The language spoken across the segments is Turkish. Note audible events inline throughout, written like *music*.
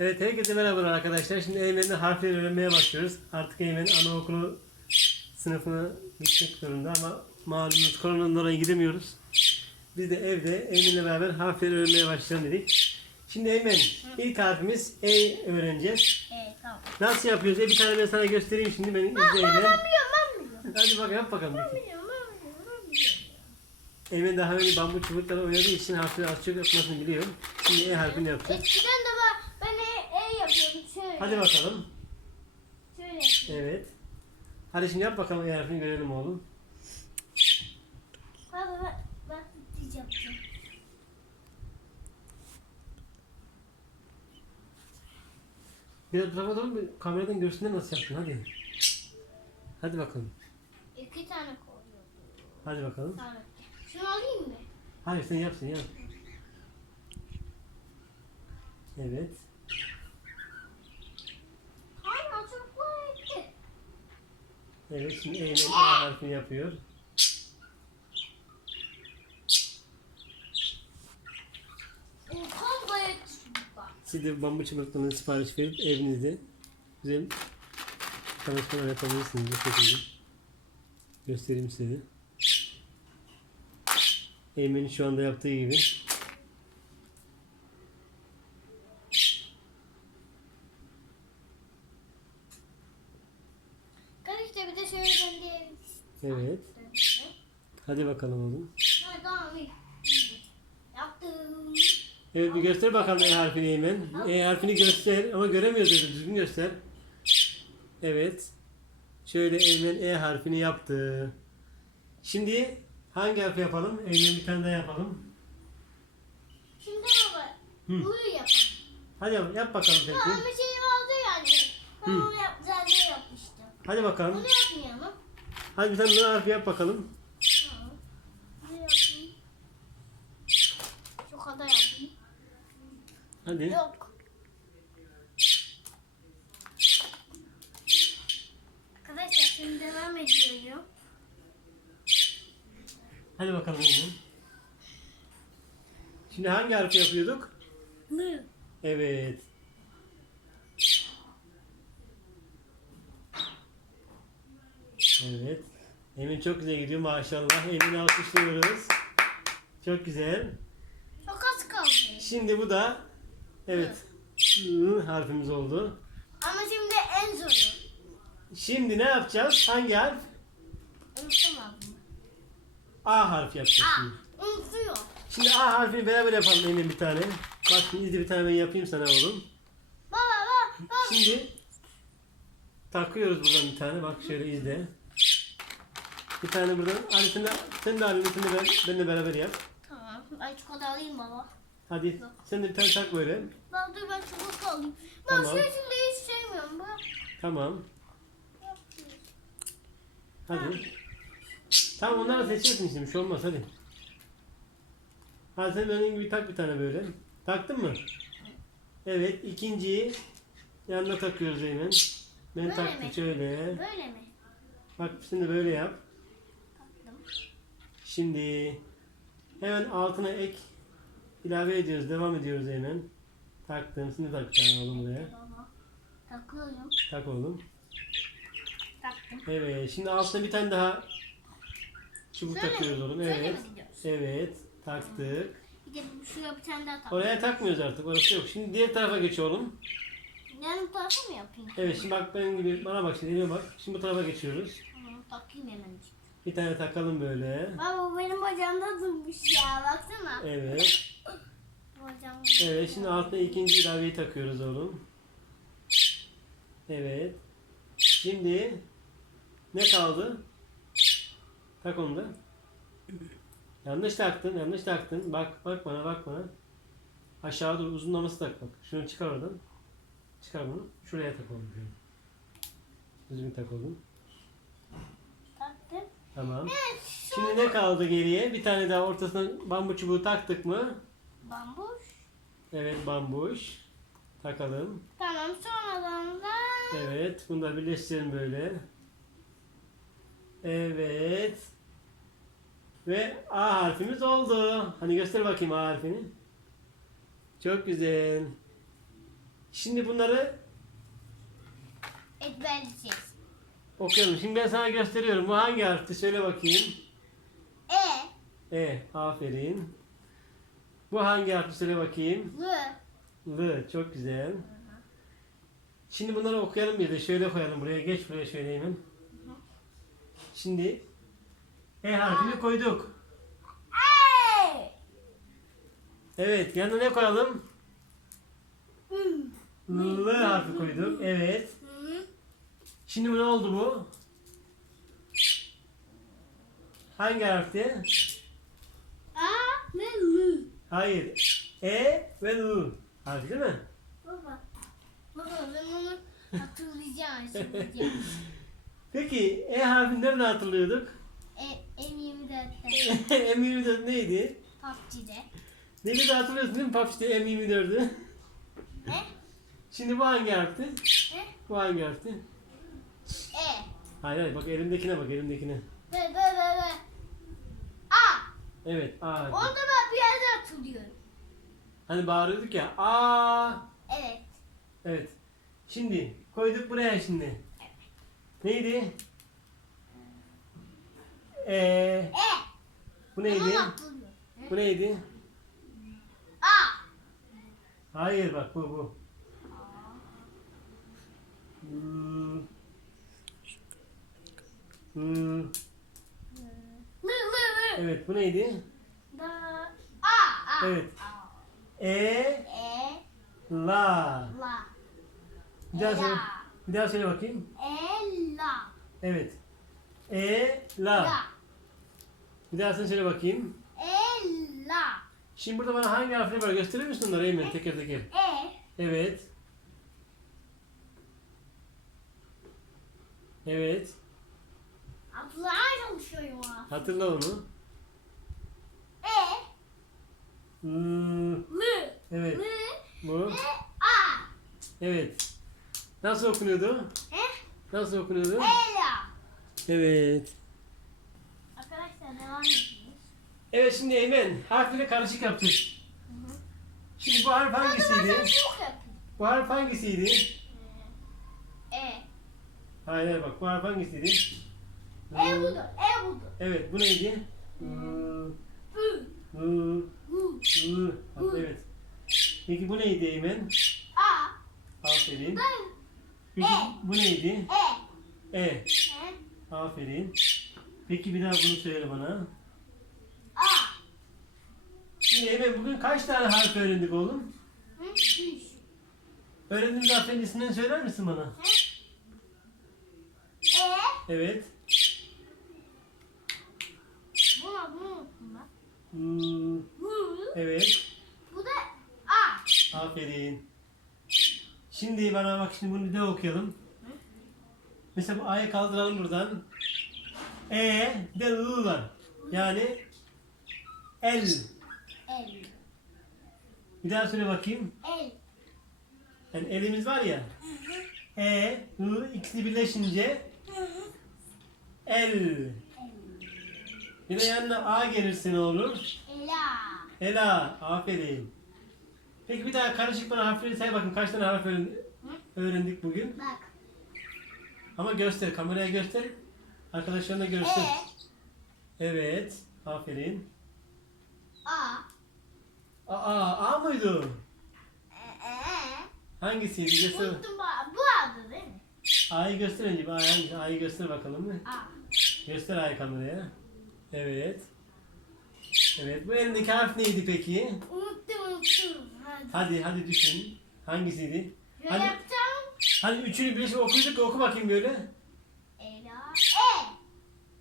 Evet herkese merhabalar arkadaşlar. Şimdi Eymen'in harfleri öğrenmeye başlıyoruz. Artık Eymen anaokulu sınıfına gitmek zorunda ama malumunuz koronanın dolayı gidemiyoruz. Biz de evde Eymen'le beraber harfleri öğrenmeye başlayalım dedik. Şimdi Eymen ilk harfimiz E öğreneceğiz. Evet tamam. Nasıl yapıyoruz? E bir tane ben sana göstereyim şimdi. Beni izle Ben Eymen. biliyorum ben biliyorum. Hadi bak yap bakalım. Biliyorum. Eymen daha önce bambu çubukları oynadığı için harfleri az çok yapmasını biliyor. Şimdi E harfini yapacağız. Eskiden de ben, ben E, e yapıyordum şöyle. Hadi bakalım. Şöyle. Evet. Hadi şimdi yap bakalım E harfini görelim oğlum. Baba ben sürpriz yapacağım. Biraz tarafa doğru kameradan görsünler nasıl yaptın hadi. Hadi bakalım. İki tane koyuyordum. Hadi bakalım. Tamam. Şunu alayım mı? Hayır sen yap sen yap. Evet. Hayır çok kolay etti. Evet şimdi E'nin E harfini yapıyor. Siz de bambu çubuklarını sipariş verip evinizde güzel çalışmalar yapabilirsiniz bu şekilde. Göstereyim size. Eymen'in şu anda yaptığı gibi. Karıştı bir de şöyle döndürebiliriz. Evet. Hadi bakalım oğlum. Hadi tamam iyi. Yaptım. Evet bir göster bakalım E harfini Eymen. E harfini göster ama göremiyoruz öyle düzgün göster. Evet. Şöyle Eymen E harfini yaptı. Şimdi hangi harfi yapalım? Eymen bir tane daha yapalım. Şimdi baba Hı. buyu yapalım. Hadi yap, yap bakalım Ha, peki. ama şey vardı yani. Hı. onu yap. Hadi bakalım. Onu yapmayalım. Hadi bir tane daha harfi yap bakalım. Tamam. Bunu yapayım. Şu kadar yapayım. Hadi. Yok. Arkadaşlar şimdi devam ediyorum. Hadi bakalım Eymen. Şimdi hangi harfi yapıyorduk? Mı? Evet. Evet. Emin çok güzel gidiyor maşallah. Emin'i alkışlıyoruz. Çok güzel. Çok az kaldı. Şimdi bu da evet ı harfimiz oldu. Ama şimdi en zoru. Şimdi ne yapacağız? Hangi harf? Unuttum adını. A harfi yapacağız Aa, şimdi. unutuyor. Şimdi A harfini beraber yapalım Emin bir tane. Bak şimdi izle bir tane ben yapayım sana oğlum. Baba baba baba. Şimdi takıyoruz buradan bir tane. Bak şöyle izle. Bir tane buradan. Ali sen de, sen de Ali sen de ben, benimle beraber yap. Tamam. Ben çikolata alayım baba. Hadi sen de bir tane tak böyle. Ben dur ben çikolata alayım. Ben Tamam. içinde hiç sevmiyorum. Ben Tamam. Hadi. Tamam onları seçersin şimdi. Bir şey olmaz hadi. Hadi sen benim gibi tak bir tane böyle. Taktın mı? Evet. ikinciyi yanına takıyoruz hemen. Ben Böyle taktım mi? şöyle. Böyle mi? Bak şimdi böyle yap. Şimdi hemen altına ek ilave ediyoruz. Devam ediyoruz hemen. Taktım. Şimdi tak bir tane oğlum buraya. Takıyorum. Tak oğlum. Taktım. Evet. Şimdi altına bir tane daha çubuk Şöyle takıyoruz mi? oğlum. Şöyle Evet. mi gidiyoruz? Evet. Taktık. Bir de şuraya bir tane daha tak. Oraya takmıyoruz artık. Orası yok. Şimdi diğer tarafa geç oğlum. Yanım tarafa mı yapayım? Evet şimdi bak benim gibi bana bak şimdi elime bak. Şimdi bu tarafa geçiyoruz. Tamam takayım hemen. Bir tane takalım böyle. Baba benim bacağımda durmuş ya baksana. Evet. Bacağım. Evet şimdi altına ikinci ilaveyi takıyoruz oğlum. Evet. Şimdi ne kaldı? Tak onu da. Yanlış taktın, yanlış taktın. Bak, bak bana, bak bana. Aşağı doğru uzunlaması tak bak. Şunu çıkar oradan. Çıkar bunu. Şuraya tak oğlum. Düzgün tak oğlum. Tamam. Evet. Şimdi ne kaldı geriye? Bir tane daha ortasına bambu çubuğu taktık mı? Bambuş. Evet bambuş. Takalım. Tamam sonradan da Evet. Bunu da birleştirelim böyle. Evet. Ve A harfimiz oldu. Hani göster bakayım A harfini. Çok güzel. Şimdi bunları Ezberleyeceğiz. Okuyalım. Şimdi ben sana gösteriyorum. Bu hangi harfti? Söyle bakayım. E, E. Aferin. Bu hangi harfti? Söyle bakayım. L, L. Çok güzel. Şimdi bunları okuyalım bir de. Şöyle koyalım buraya. Geç buraya şöyle hemen. Şimdi E harfini koyduk. E, Evet. Yanına ne koyalım? L harfi koyduk. Evet. Şimdi bu ne oldu bu? Hangi harfti? A, L, L. Hayır. E ve L. Harfi değil mi? Baba. Baba ben onu hatırlayacağım *laughs* şimdi. Peki E harfini nereden hatırlıyorduk? E, M24'te. *laughs* M24 neydi? PUBG'de. Neydi de hatırlıyorsun değil mi PUBG'de M24'ü? Ne? Şimdi bu hangi harfti? Ne? Bu hangi harfti? Hayır hayır bak elimdekine bak elimdekine. Be, be, be, be. A. Evet A harfi. Onu da ben bir yerde hatırlıyorum. Hani bağırıyorduk ya. A. Evet. Evet. Şimdi koyduk buraya şimdi. Neydi? E. E. Bu neydi? Bu neydi? A. Hayır bak bu bu. Hmm. Hmm. Evet bu neydi? Da. A. A. Evet. A. E E. la. La. Bir daha söyle. Bir daha söyle bakayım. E. La. Evet. E la. La. Bir daha sen söyle bakayım. E. La. Şimdi burada bana hangi harfleri var gösterir misin onları Eymen teker teker? E. Evet. Evet. Hatırlamaya çalışıyorum ha. Hatırla onu. E. Hmm. L. Evet. L. Bu. E. A. Evet. Nasıl okunuyordu? E. Nasıl okunuyordu? Ela. Evet. Arkadaşlar devam ediyoruz. Evet şimdi Eymen harfleri karışık yaptık. Şimdi bu harf hangisiydi? Bu harf hangisiydi? E. Hayır hayır bak bu harf hangisiydi? E budur. E budur. Evet bu neydi? Hmm, Ü. hmm. Bak, Evet. Peki bu neydi Eymen? A. Aferin. Peki E. bu neydi? E. E. E. Aferin. Peki bir daha bunu söyle bana. A. Şimdi Eymen bugün kaç tane harf öğrendik oğlum? Hı. Üç. Öğrendiğimiz harflerin isimlerini söyler misin bana? E. Evet. Bunu adını unuttum ben. Hmm, Hı. evet. Bu da A. Aferin. Şimdi bana bak şimdi bunu bir de okuyalım. Mesela bu A'yı kaldıralım buradan. E bir de L var. Yani el. El. Bir daha söyle bakayım. El. Yani elimiz var ya. E, L ikisi birleşince el. El. Bir de yanına A gelirse ne olur? Ela. Ela. Aferin. Peki bir daha karışık bana harfleri say bakın kaç tane harf öğren- öğrendik bugün. Bak. Ama göster, kameraya göster. Arkadaşlarına göster. E. Evet, aferin. A. Aa, A mıydı? E. E. Hangisiydi? Göster. Unuttum bu, bu adı değil mi? A'yı göster önce. bir? A'yı göster bakalım? A. Göster A'yı kameraya. Evet. Evet, bu elindeki harf neydi peki? Unuttum unuttum. Hadi. Hadi, hadi düşün. Hangisiydi? Şöyle Hadi, yapacağım. hadi üçünü birleşip okuduk, oku bakayım böyle. Ela.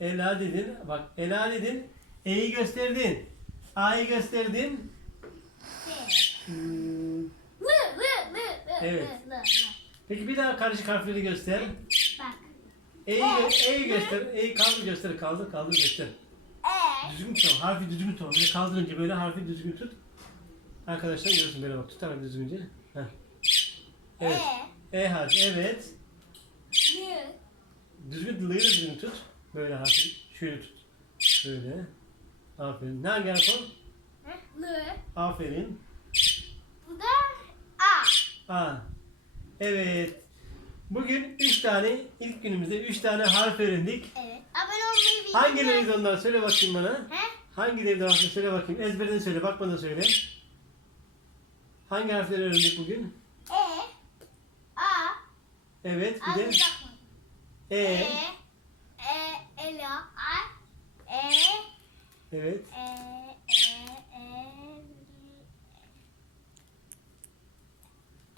E. Ela dedin. Bak, Ela dedin. E'yi gösterdin. A'yı gösterdin. S. Hmm. Evet. Peki bir daha karışık harfleri göster. Bak. E'yi gö- E'yi göster. E'yi kaldır göster. Kaldır kaldır göster. E. Düzgün tut. Harfi düzgün tut. Böyle kaldırınca böyle harfi düzgün tut. Arkadaşlar görürsün böyle bak. Tut düzgünce. Heh. Evet. E harfi. Evet. L. Düzgün da düzgün tut. Böyle harfi. Şöyle tut. Böyle. Aferin. Ne hangi harf o? L. Aferin. Bu da A. A. Evet. Bugün 3 tane, ilk günümüzde 3 tane harf öğrendik. Evet. Abone Hangileriniz onlar? Söyle bakayım bana. He? Hangileri harfleri söyle bakayım. Ezberden söyle, bakmadan söyle. Hangi harfleri öğrendik bugün? E. A. Evet, bir de. E. E. E. Ela. A. E. Evet. E. E. E.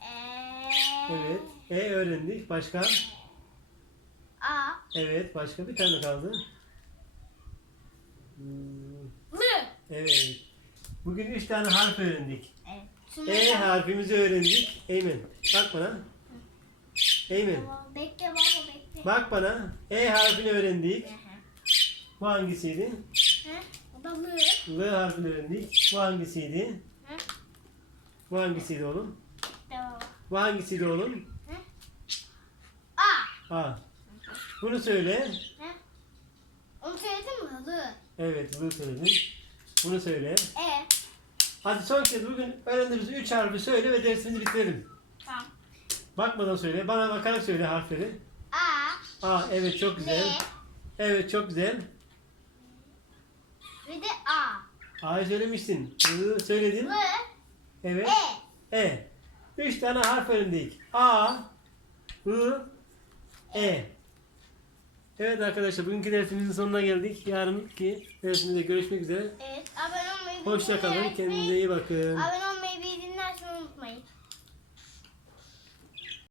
E. Evet. E öğrendik. Başka? A. Evet, başka bir tane kaldı. Evet. Bugün 3 tane harf öğrendik. Evet. E harfimizi öğrendik. Eymen. Bak bana. Eymen. Bekle baba bekle. Bak bana. E harfini öğrendik. Hı hı. Bu hangisiydi? Hı? O da L. L harfini öğrendik. Bu hangisiydi? Hı? Bu hangisiydi oğlum? Tamam. Bu hangisiydi oğlum? A. A. Bunu söyle. Hı? Onu söyledin mi? L. Evet, bunu söyledin. Bunu söyle. E. Hadi son kez bugün öğrendiğimiz 3 harfi söyle ve dersimizi bitirelim. Tamam. Bakmadan söyle. Bana bakarak söyle harfleri. A. A. Evet, çok güzel. Evet, çok güzel. Ve de A. A'yı söylemişsin. I söyledin. L. Evet. E. E. Üç tane harf öğrendik. A, I, E. Evet arkadaşlar bugünkü dersimizin sonuna geldik. Yarınki dersimizde görüşmek üzere. Evet. Abone olmayı Hoşça kalın. Kendinize iyi bakın. Abone